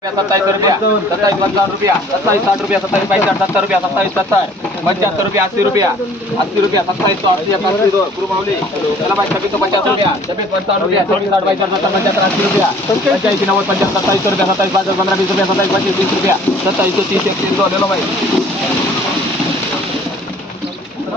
सत्ताईस रुपया सत्ताईस पंचावन्न रुपया सत्ताईस रुपया सत्तर रुपया सत्ताईस सत्तर, पंच्याहत्तर रुपया, अस्सी रुपया अस्सी रुपया सत्ताईस सौ अस्सी अस्सी दो गुरु चला भाई छब्बीस सौ पचास रुपया, छब्बीस पंचावन्न रुपया, छब्बीस साठ रुपया सत्ताईस रुपया पंधरा, वीस रुपया रुपया सत्ताईस सौ तीस, एकतीस दो ले लो भाई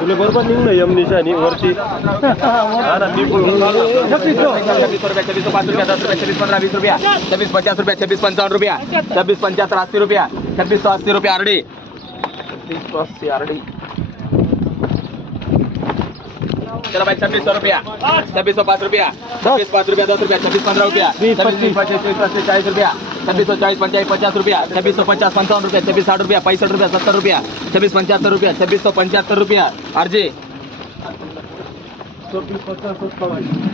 तुला बरोबर निघून एम निशाणी वरती. छब्बीस छब्बीस पाच रुपया दस रुपया छब्बीस पंधरा वीस रुपया. छब्बीस पचास रुपया छब्बीस पंचावन्न रुपया. छब्बीस पंच्याहत्तर अस्सी रुपया. छब्बीस सौ अस्सी रुपया आरडी. छब्बीस सौ अस्सी आरडी. चलो भाई छब्बीस सौ रुपया। छब्बीस सौ पाँच रुपया। छब्बीस पाँच रुपया दस रुपया छब्बीस पंद्रह रुपया। छब्बीस पच्चीस। तीस पच्चीस चालीस रुपया। छब्बीस सौ चालीस पंचायत पचास रुपया। छब्बीस सौ पचास पंचावन रुपया छब्बीस साठ रुपया पैंसठ रुपया सत्तर रुपया। छब्बीस पंचहत्तर रुपया छब्बीस सौ पंचहत्तर रुपया। RJ.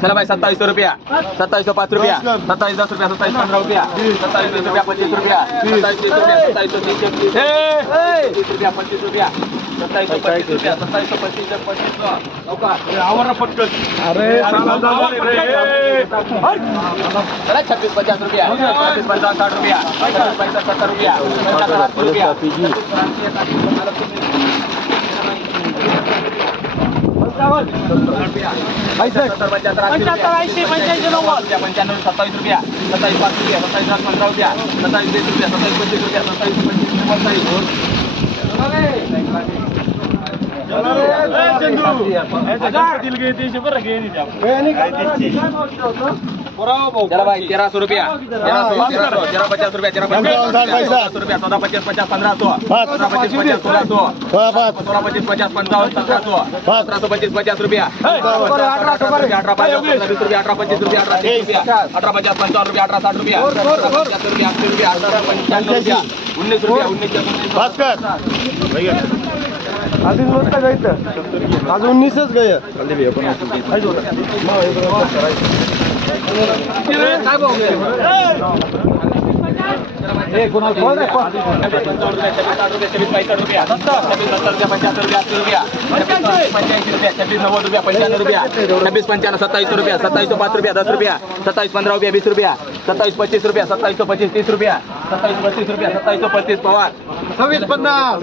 चला भाई सत्ताईस सौ रुपया सत्ताईस सौ पाँच रुपया सत्ताईस दस रुपया सत्ताईस पंद्रह रुपया सत्ताईस बीस रुपया पच्चीस रुपया सत्ताईस तीस रुपया सत्ताईस सौ तीस एकतीस तीस रुपया पच्चीस रुपया सत्ताईस सौ पच्चीस रुपया सत्ताईस सौ पच्चीस पच्चीस सौ अरे चला छब्बीस पचास रुपया छब्बीस पंचावन साठ रुपया छब्बीस पैंसठ सत्तर रुपया पंच्याहत्तर अस्सी रुपया पंच्याहत्तर अस्सी रुपया पंच्याण्णव सत्तावीस रुपया. सत्तावीस पाच रुपया. सत्तावीस सात पंधरा रुपया. सत्तावीस वीस रुपया. सत्तावीस पच्चीस रुपया. सत्तावीस पंचवीस चला भाई तेरह सौ रुपया तेरह सौ तेरह पचास रुपया तेरह पचास. रुपया चौदह पच्चीस पचास पंद्रह सौ पंद्रह पच्चीस पचास सोलह सौ सोलह पच्चीस पचास पंचावन सत्रह सौ सत्रह सौ पच्चीस पचास रुपया. अठारह अठारह पचास बीस रुपया अठारह पच्चीस रुपया अठारह तीस रुपया अठारह पचास. पंचावन रुपया अठारह साठ रुपया पचास रुपया अस्सी रुपया अठारह पंचानवे रुपया उन्नीस रुपया उन्नीस भास्कर अजून मस्त गायचं अजून उन्नीसच गाय छब्बीस पंच्याण्णव सत्तावीस रुपया सत्तावीस पाच रुपया दस रुपया सत्तावीस पंधरा रुपया वीस रुपया सत्तावीस पच्चीस रुपया सत्तावीस पच्चीस तीस रुपया सत्तावीस पच्चीस रुपया सत्तावीस पच्चीस पवार सव्वीस पन्नास.